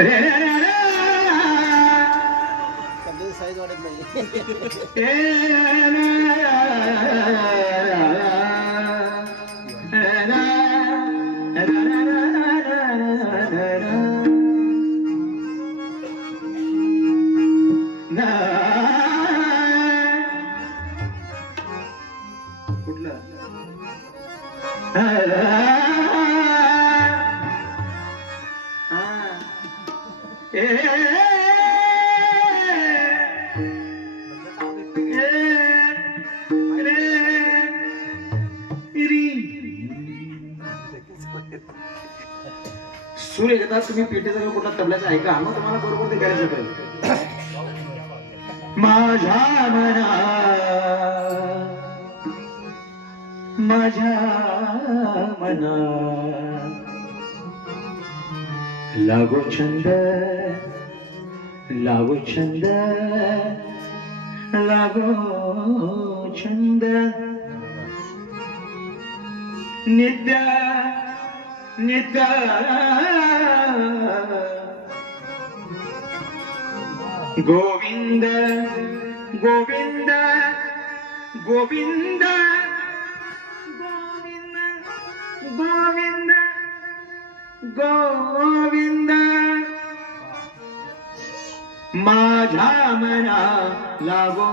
रे रे रे रे शब्दाची साईज वाढत नाही. कुठलं सूर एकदा तुम्ही पेटीचा किंवा कुठला तबल्याचा ऐका मग तुम्हाला बरोबर ते करायचं पाहिजे. माझ्या मना माझ्या मना लागो छंद लागो छंद लागो छंद नित्य नित्य गोविंद गोविंद गोविंद गोविंद गोविंद माझ्या मना लागो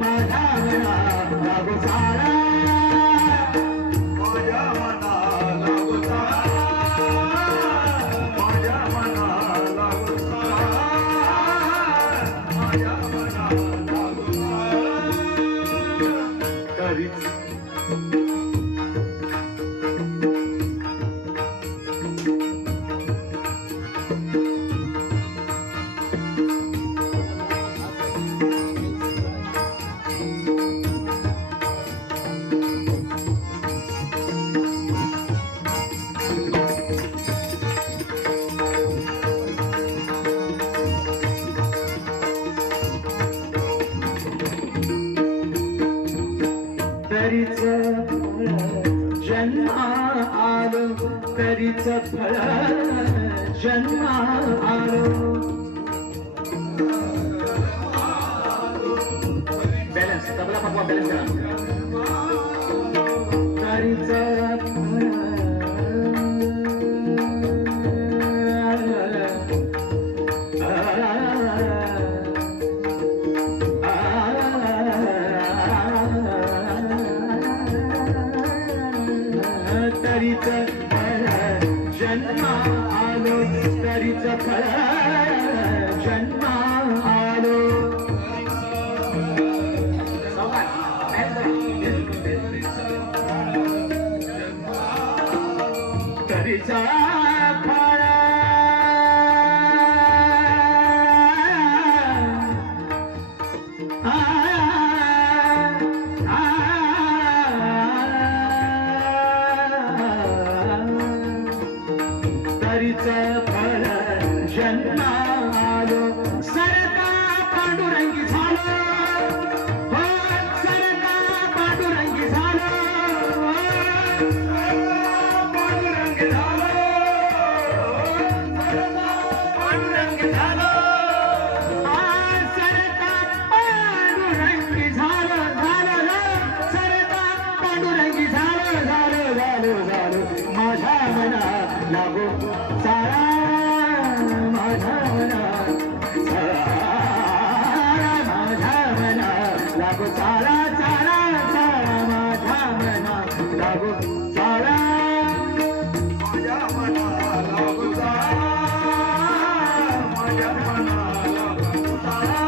माझ्या मना लागू सारा माझ्या मना लागू सारा माझ्या मना लागू सारा माझ्या मना लागू सारा तरीच तरीच जन्म आलो तरीच फळ जन्म आलो बॅलन्स तबला पकवा बॅलन्स करा तरीच तरीच फळ जन्म आलो तरीच फळ जन्म आलो तरीचा फळ तरीच फळ जन्म आलो सरता पांडुरंगी झालो हो सरता पांडुरंगी झालो पांडुरंगी झालो पांडुरंगी झालो सरता पांडुरंगी झालो झालो सरता पांडुरंगी झालो झालो झालो झालो माझ्या मना लागो सारा माझ्या मना सारा माझ्या मना लागो सारा सारा सारा माझ्या मना लागो सारा माझ्या मना लागू सारा माझ्या मना लागू सारा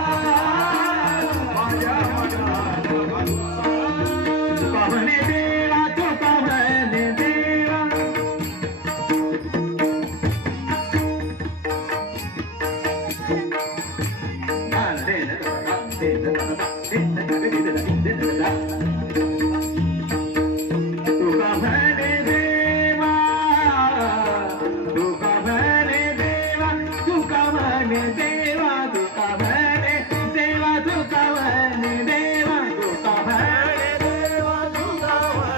माझ्या मना लागू सारा पावने देवा तो पावने देवा तुका म्हणे देवा तुका म्हणे देवा तुका म्हणे देवा तुका म्हणे देवा तुका म्हणे देवा तुका म्हणे देवा तुका म्हणे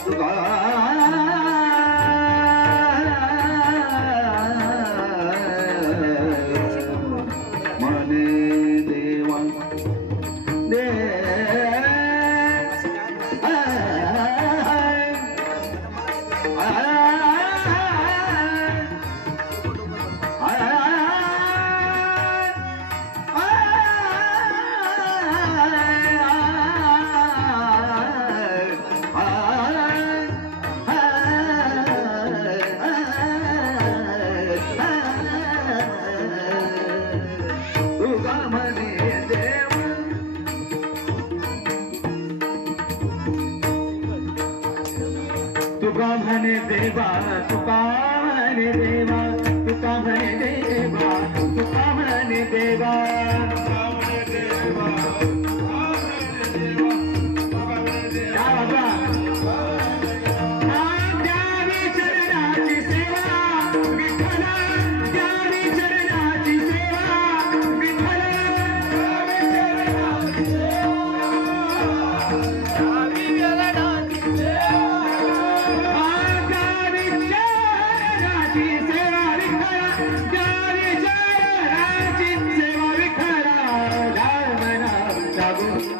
तुका तुका म्हणे देवा तुका म्हणे देवा तुका म्हणे देवा तुका म्हणे देवा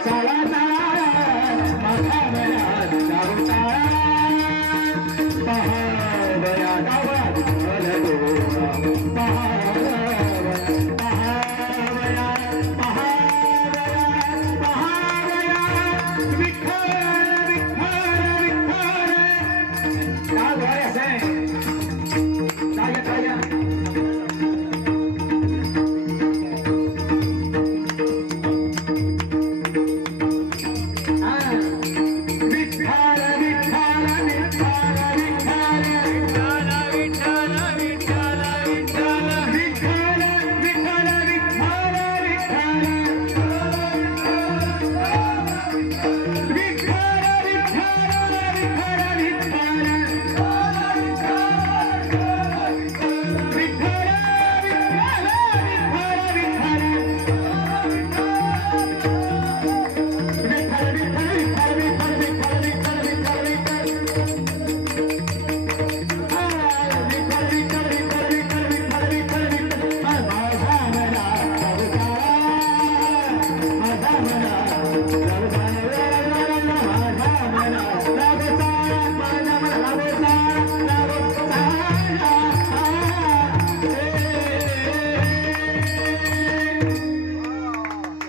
साला